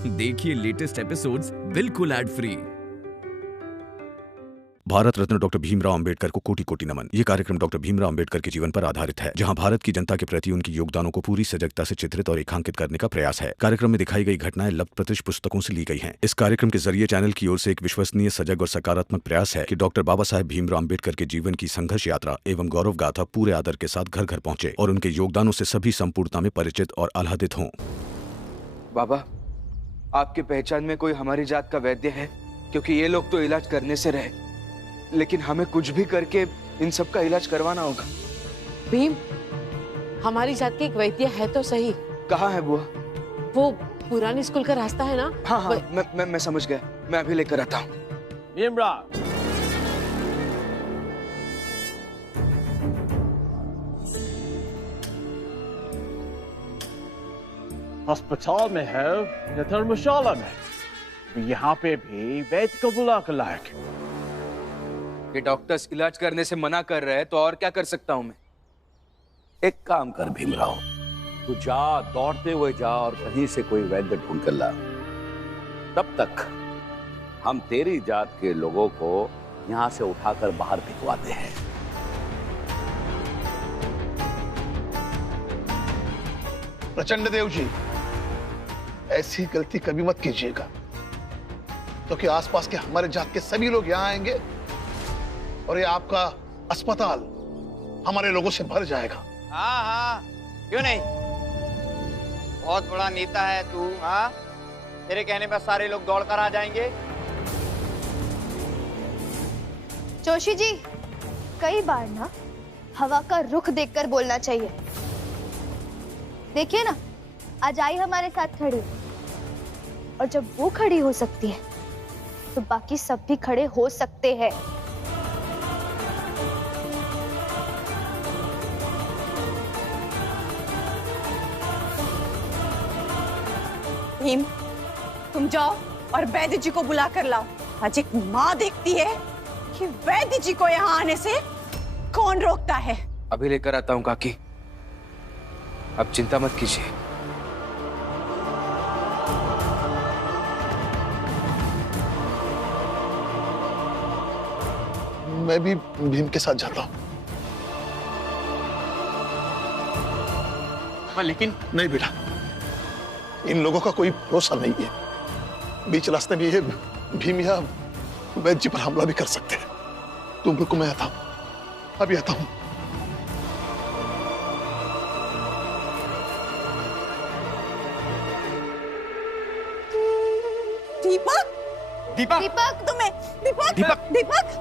देखिए latest episodes बिल्कुल ad free. Bharat Ratna doctor Bhimrao Ambedkar को कोटि कोटि नमन। ये कार्यक्रम डॉक्टर भीमराव अंबेडकर के जीवन पर आधारित है, जहां भारत की जनता के प्रति उनकी योगदानों को पूरी सजगता से चित्रित और रेखांकित करने का प्रयास है। कार्यक्रम में दिखाई गई घटनाएं लब्ध प्रतिष्ठ पुस्तकों से ली गई हैं। इस कार्यक्रम के जरिए चैनल की ओर से एक विश्वसनीय, सजग और सकारात्मक प्रयास है कि डॉक्टर बाबा साहेब भीमराव अंबेडकर के जीवन की संघर्ष यात्रा एवं गौरव गाथा पूरे आदर के साथ घर घर पहुंचे और उनके योगदानों से सभी संपूर्णता में परिचित और आह्लादित हों। बाबा, आपकी पहचान में कोई हमारी जात का वैद्य है? क्योंकि ये लोग तो इलाज करने से रहे, लेकिन हमें कुछ भी करके इन सब का इलाज करवाना होगा। भीम, हमारी जात के एक वैद्य है तो सही। कहाँ है बुआ? वो पुरानी स्कूल का रास्ता है ना? हाँ हाँ, मैं समझ गया, मैं अभी लेकर आता हूँ। भीमराव, अस्पताल में है या धर्मशाला में? यहाँ पे भी वैद्य को बुला कर लायक। ये डॉक्टर्स इलाज करने से मना कर रहे हैं, तो और क्या कर सकता हूँ मैं? एक काम कर भीमराव, तू जा, दौड़ते हुए जा और कहीं से कोई वैद्य ढूंढ कर ला। तब तक हम तेरी जात के लोगों को यहां से उठाकर बाहर भिजवाते हैं। प्रचंड देव जी, ऐसी गलती कभी मत कीजिएगा, क्योंकि आसपास के हमारे जात के सभी लोग यहाँ आएंगे और ये आपका अस्पताल हमारे लोगों से भर जाएगा। हाँ हाँ, क्यों नहीं? बहुत बड़ा नेता है तू। हाँ, तेरे कहने पर सारे लोग दौड़ कर आ जाएंगे। जोशी जी, कई बार ना हवा का रुख देखकर बोलना चाहिए। देखिए ना, आज आई हमारे साथ खड़ी, और जब वो खड़ी हो सकती है तो बाकी सब भी खड़े हो सकते हैं। भीम, तुम जाओ और वैद्य जी को बुला कर लाओ। आज एक माँ देखती है कि वैद्य जी को यहाँ आने से कौन रोकता है। अभी लेकर आता हूँ काकी, अब चिंता मत कीजिए। मैं भी भीम के साथ जाता हूँ। लेकिन नहीं बेटा, इन लोगों का कोई भरोसा नहीं है। बीच रास्ते में ये भीम या वैद्य जी पर हमला भी कर सकते हैं। तुम रुको, मैं आता हूँ, अभी आता हूँ। दीपक, दीपक, दीपक, तुम्हें दीपक, दीपक, दीपक,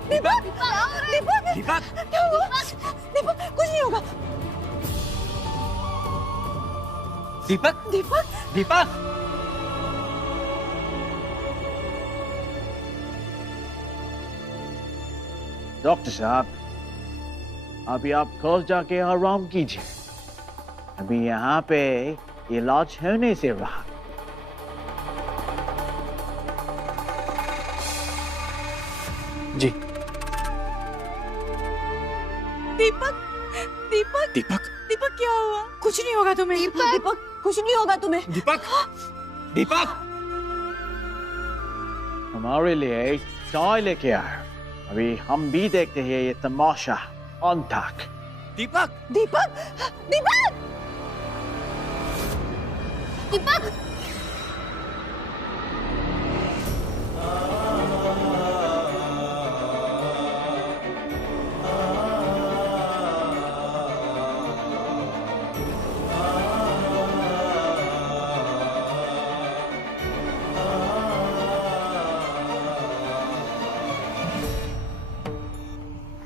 दीपक, दीपक, दीपक, क्या हुआ? दीपक, कुछ नहीं होगा। दीपक, दीपक, दीपक। डॉक्टर साहब, अभी आप घर जाके आराम कीजिए। अभी यहाँ पे इलाज होने से रहा। जी। दीपक, दीपक, दीपक, दीपक, क्या हुआ? कुछ नहीं होगा तुम्हें। दीपक, कुछ नहीं होगा तुम्हें। दीपक, दीपक, हमारे लिए चाय लेके आए। अभी हम भी देखते हैं ये तमाशा अंत तक। दीपक, दीपक, दीपक, दीपक,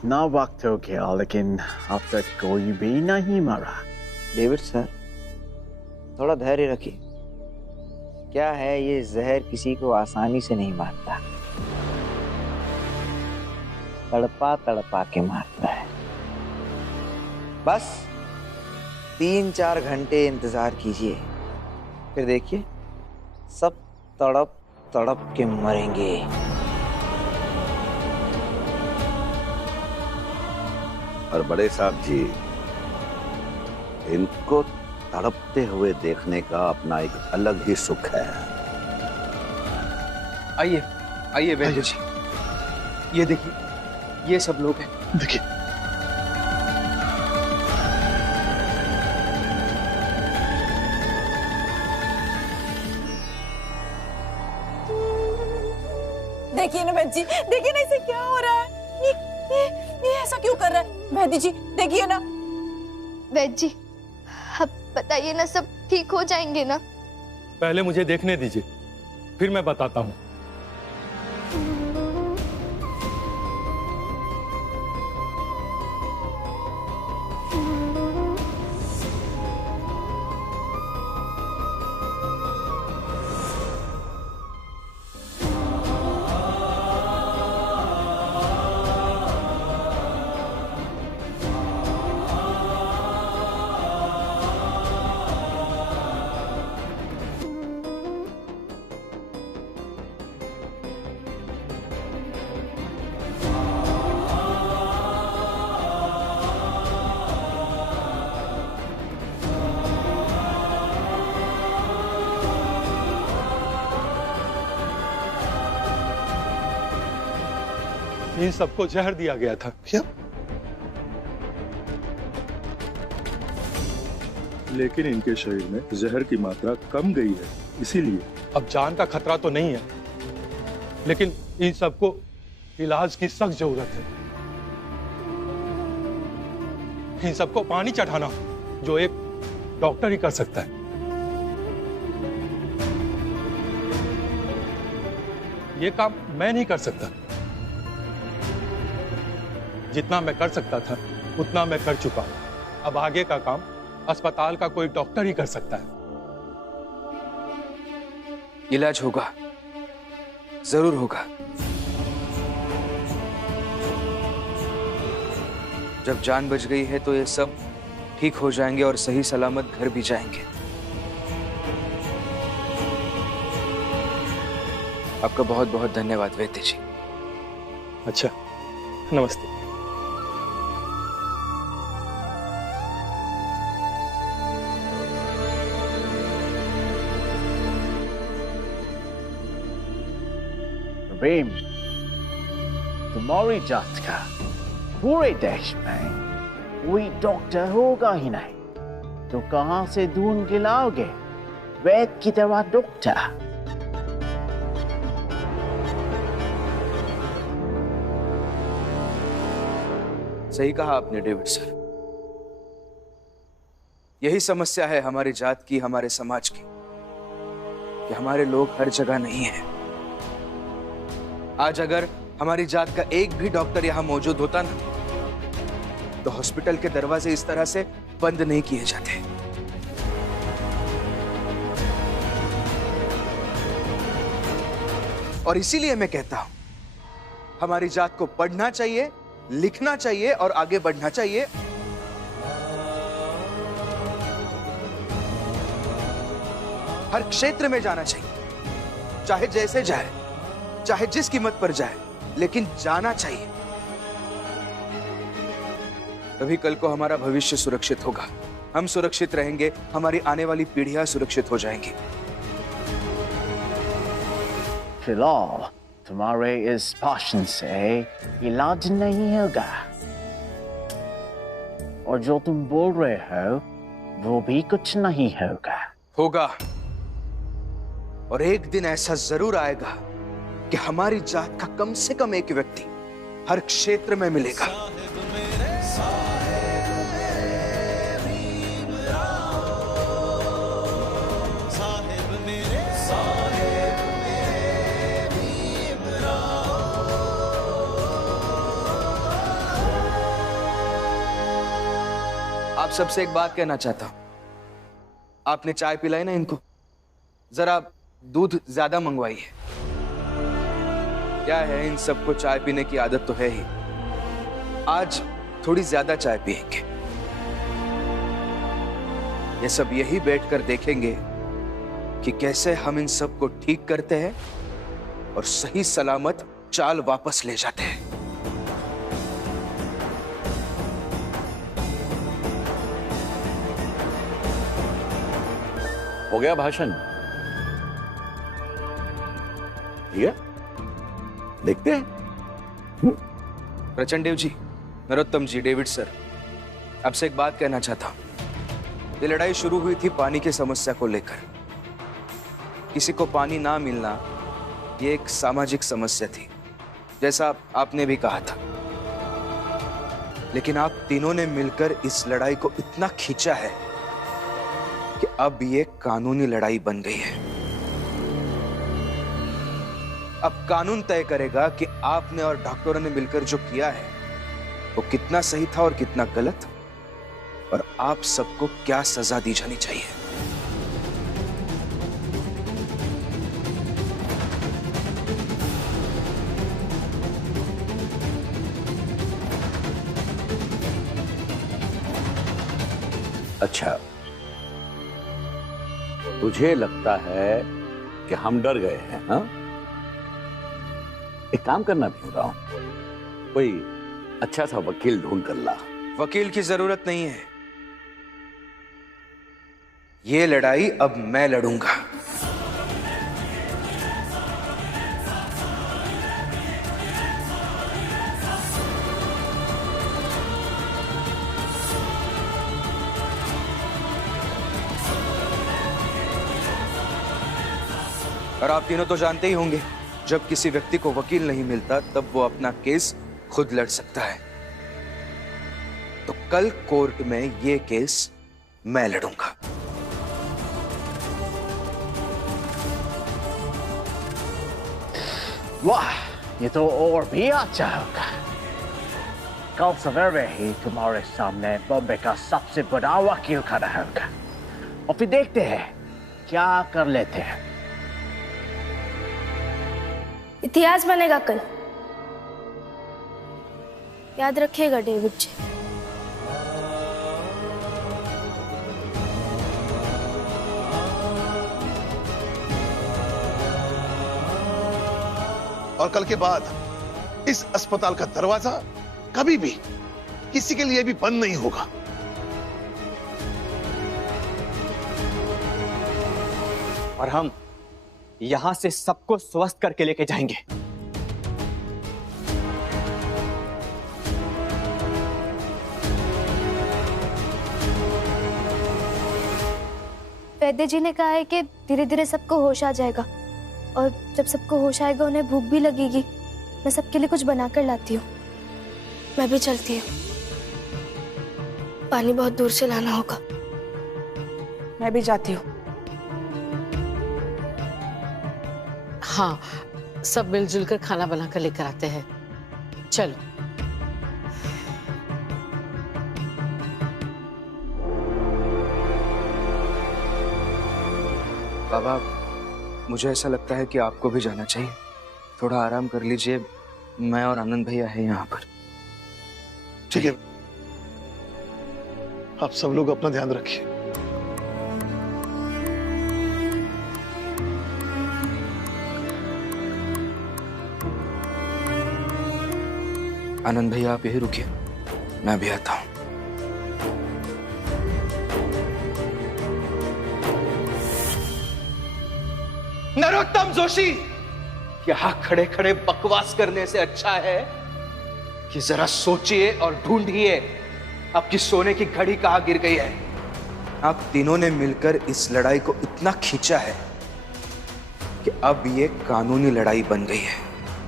ना वक्त हो गया, लेकिन अब तक कोई भी नहीं मरा। डेविड सर, थोड़ा धैर्य रखिए। क्या है, ये जहर किसी को आसानी से नहीं मारता, तड़पा तड़पा के मारता है। बस 3-4 घंटे इंतजार कीजिए, फिर देखिए सब तड़प तड़प के मरेंगे। और बड़े साहब जी, इनको तड़पते हुए देखने का अपना एक अलग ही सुख है। आइए आइए वैद्य जी, ये देखिए, ये सब लोग हैं। देखिए, देखिए ना वैद्य जी, देखिए ना इसे क्या हो रहा है। ये ऐसा क्यों कर रहा है? वैद्य जी देखिए ना। वैद्य जी, अब बताइए ना, सब ठीक हो जाएंगे ना? पहले मुझे देखने दीजिए, फिर मैं बताता हूँ। इन सबको जहर दिया गया था। क्या? लेकिन इनके शरीर में जहर की मात्रा कम गई है, इसीलिए अब जान का खतरा तो नहीं है, लेकिन इन सबको इलाज की सख्त जरूरत है। इन सबको पानी चढ़ाना जो एक डॉक्टर ही कर सकता है। ये काम मैं नहीं कर सकता। जितना मैं कर सकता था उतना मैं कर चुका हूं। अब आगे का काम अस्पताल का कोई डॉक्टर ही कर सकता है। इलाज होगा, जरूर होगा। जब जान बच गई है तो ये सब ठीक हो जाएंगे और सही सलामत घर भी जाएंगे। आपका बहुत बहुत धन्यवाद वैद्य जी। अच्छा, नमस्ते। प्रेम, तुम्हारी जात का पूरे देश में कोई डॉक्टर होगा ही नहीं, तो कहां से ढूंढ के लाओगे वैद्य की तरह डॉक्टर? सही कहा आपने डेविड सर। यही समस्या है हमारी जात की, हमारे समाज की, कि हमारे लोग हर जगह नहीं है। आज अगर हमारी जात का एक भी डॉक्टर यहां मौजूद होता ना, तो हॉस्पिटल के दरवाजे इस तरह से बंद नहीं किए जाते। और इसीलिए मैं कहता हूं, हमारी जात को पढ़ना चाहिए, लिखना चाहिए और आगे बढ़ना चाहिए। हर क्षेत्र में जाना चाहिए, चाहे जैसे जाए, चाहे जिस कीमत पर जाए, लेकिन जाना चाहिए। तभी कल को हमारा भविष्य सुरक्षित होगा, हम सुरक्षित रहेंगे, हमारी आने वाली पीढ़ियां सुरक्षित हो जाएंगी। फिलहाल तुम्हारे इस भाषण से इलाज नहीं होगा, और जो तुम बोल रहे हो वो भी कुछ नहीं होगा। होगा, और एक दिन ऐसा जरूर आएगा कि हमारी जात का कम से कम एक व्यक्ति हर क्षेत्र में मिलेगा। आप सबसे एक बात कहना चाहता हूं। आपने चाय पिलाई ना इनको, जरा दूध ज्यादा मंगवाइए। क्या है, इन सबको चाय पीने की आदत तो है ही, आज थोड़ी ज्यादा चाय पिएंगे। ये सब यही बैठकर देखेंगे कि कैसे हम इन सबको ठीक करते हैं और सही सलामत चाल वापस ले जाते हैं। हो गया भाषण? ठीक है, देखते हैं। प्रचंड जी, नरोत्तम जी, डेविड सर, आपसे एक बात कहना चाहता हूं। ये लड़ाई शुरू हुई थी पानी की समस्या को लेकर। किसी को पानी ना मिलना ये एक सामाजिक समस्या थी, जैसा आपने भी कहा था। लेकिन आप तीनों ने मिलकर इस लड़ाई को इतना खींचा है कि अब ये कानूनी लड़ाई बन गई है। अब कानून तय करेगा कि आपने और डॉक्टरों ने मिलकर जो किया है वो कितना सही था और कितना गलत, और आप सबको क्या सजा दी जानी चाहिए। अच्छा, तुझे लगता है कि हम डर गए हैं? हाँ, एक काम करना भी हो रहा हूं, कोई अच्छा सा वकील ढूंढ कर ला। वकील की जरूरत नहीं है, ये लड़ाई अब मैं लड़ूंगा। और आप तीनों तो जानते ही होंगे, जब किसी व्यक्ति को वकील नहीं मिलता तब वो अपना केस खुद लड़ सकता है। तो कल कोर्ट में ये केस मैं लड़ूंगा। वाह, ये तो और भी अच्छा होगा। कल सवेरे ही तुम्हारे सामने बॉम्बे का सबसे बड़ा वकील खड़ा होगा, और फिर देखते हैं क्या कर लेते हैं। इतिहास बनेगा कल, याद रखिएगा डेविड जी। और कल के बाद इस अस्पताल का दरवाजा कभी भी किसी के लिए भी बंद नहीं होगा। और हम यहां से सबको स्वस्थ करके लेके जाएंगे। वैद्य जी ने कहा है कि धीरे धीरे सबको होश आ जाएगा, और जब सबको होश आएगा उन्हें भूख भी लगेगी। मैं सबके लिए कुछ बना कर लाती हूँ। मैं भी चलती हूँ, पानी बहुत दूर से लाना होगा। मैं भी जाती हूँ। हाँ, सब मिलजुल कर खाना बनाकर लेकर आते हैं। चलो। बाबा, मुझे ऐसा लगता है कि आपको भी जाना चाहिए। थोड़ा आराम कर लीजिए, मैं और आनंद भैया है यहाँ पर। ठीक है, आप सब लोग अपना ध्यान रखिए। आनंद भैया आप यही रुकिए, मैं भी आता हूं। नरोत्तम जोशी, यहां खड़े खड़े बकवास करने से अच्छा है कि जरा सोचिए और ढूंढिए आपकी सोने की घड़ी कहां गिर गई है। आप तीनों ने मिलकर इस लड़ाई को इतना खींचा है कि अब ये कानूनी लड़ाई बन गई है।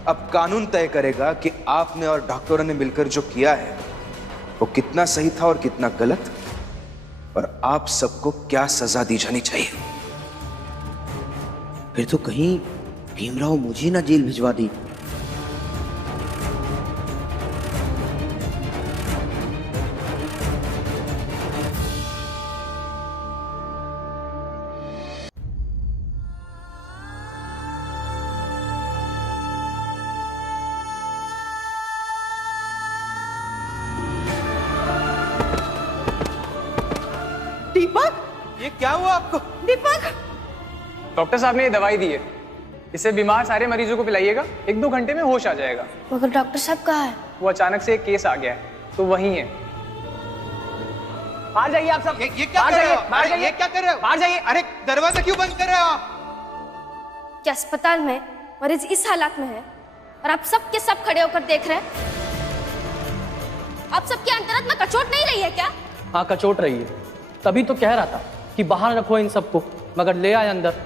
अब कानून तय करेगा कि आपने और डॉक्टरों ने मिलकर जो किया है वो कितना सही था और कितना गलत, और आप सबको क्या सजा दी जानी चाहिए। फिर तो कहीं भीमराव मुझे ना जेल भिजवा दी। दीपक, ये क्या हुआ आपको? दीपक, डॉक्टर साहब ने ये दवाई दी है, इसे बीमार सारे मरीजों को पिलाइएगा, 1-2 घंटे में होश आ जाएगा। मगर डॉक्टर साहब कहाँ है? वो अचानक से एक केस आ गया है, तो वहीं है। बाहर जाइए आप सब। ये क्या कर रहे हो? बाहर जाइए। ये क्या कर रहे हो? बाहर जाइए। अरे दरवाजा क्यों बंद कर रहे हो आप? क्या अस्पताल में मरीज इस हालात में है और आप सब के सब खड़े होकर देख रहे हैं? आप सबके अंतरात्मा कचोट नहीं रही है क्या? हाँ कचोट रही है, तभी तो कह रहा था कि बाहर रखो इन सबको, मगर ले आए अंदर।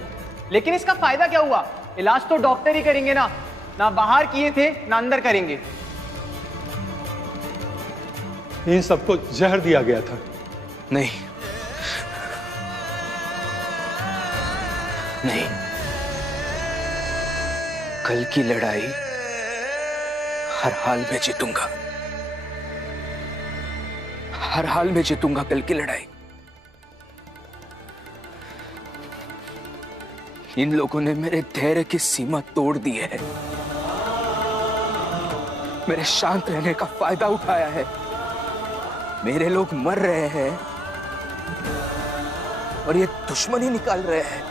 लेकिन इसका फायदा क्या हुआ? इलाज तो डॉक्टर ही करेंगे ना बाहर किए थे ना अंदर करेंगे। इन सबको जहर दिया गया था। नहीं नहीं, कल की लड़ाई हर हाल में जीतूंगा, हर हाल में जीतूंगा कल की लड़ाई। इन लोगों ने मेरे धैर्य की सीमा तोड़ दी है, मेरे शांत रहने का फायदा उठाया है। मेरे लोग मर रहे हैं और ये दुश्मनी निकाल रहे हैं।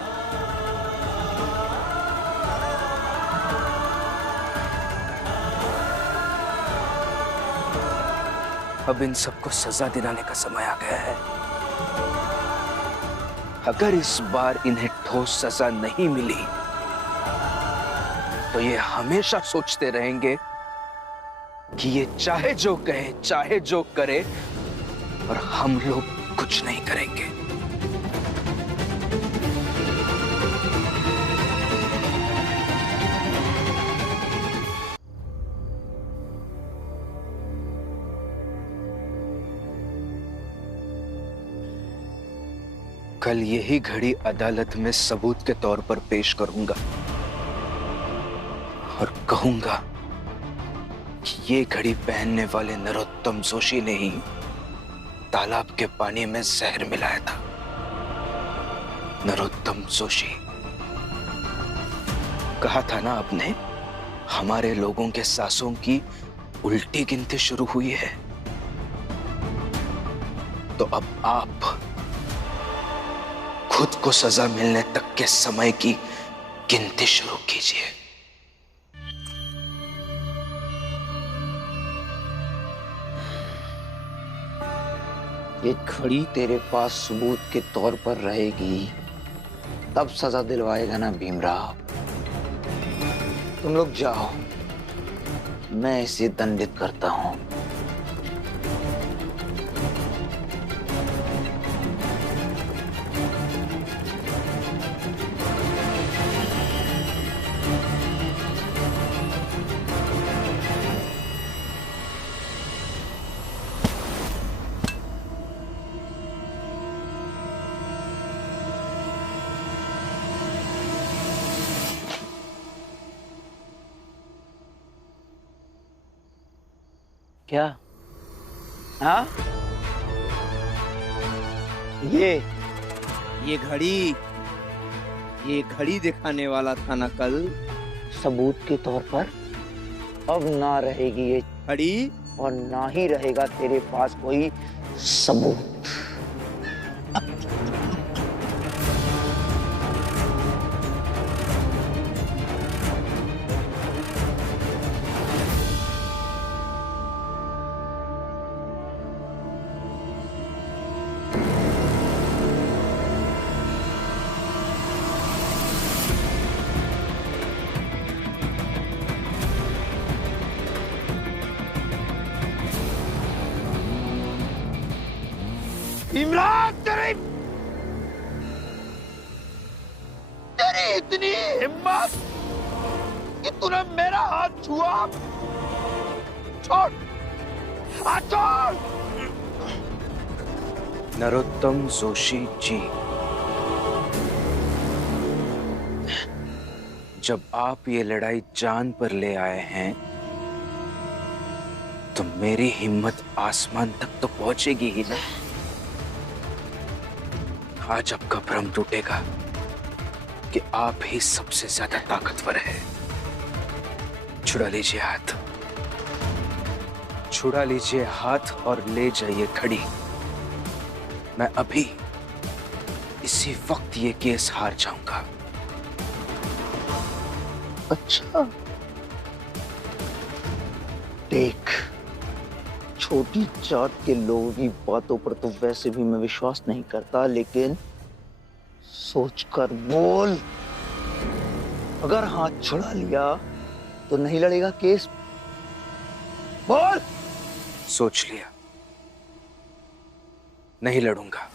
अब इन सबको सजा दिलाने का समय आ गया है। अगर इस बार इन्हें ठोस सजा नहीं मिली तो ये हमेशा सोचते रहेंगे कि ये चाहे जो कहे चाहे जो करे और हम लोग कुछ नहीं करेंगे। कल यही घड़ी अदालत में सबूत के तौर पर पेश करूंगा और कहूंगा कि ये घड़ी पहनने वाले नरोत्तम जोशी ने ही तालाब के पानी में जहर मिलाया था। नरोत्तम जोशी, कहा था ना आपने, हमारे लोगों के सांसों की उल्टी गिनती शुरू हुई है। तो अब आप खुद को सजा मिलने तक के समय की गिनती शुरू कीजिए। ये घड़ी तेरे पास सबूत के तौर पर रहेगी, तब सजा दिलवाएगा ना भीमराव। तुम लोग जाओ, मैं इसे दंडित करता हूं। क्या? हाँ? ये घड़ी दिखाने वाला था ना कल, सबूत के तौर पर। अब ना रहेगी ये घड़ी और ना ही रहेगा तेरे पास कोई सबूत। इमरान, तेरी इतनी हिम्मत कि तूने मेरा हाथ छुआ? छोड़, हाथ छोड़। नरोत्तम जोशी जी, जब आप ये लड़ाई जान पर ले आए हैं तो मेरी हिम्मत आसमान तक तो पहुंचेगी ही ना। आज आपका भ्रम टूटेगा कि आप ही सबसे ज्यादा ताकतवर है। छुड़ा लीजिए हाथ, छुड़ा लीजिए हाथ और ले जाइए घड़ी। मैं अभी इसी वक्त ये केस हार जाऊंगा। अच्छा, देख, छोटी जात के लोगों की बातों पर तो वैसे भी मैं विश्वास नहीं करता, लेकिन सोचकर बोल। अगर हाथ छुड़ा लिया तो नहीं लड़ेगा केस? बोल। सोच लिया, नहीं लड़ूंगा।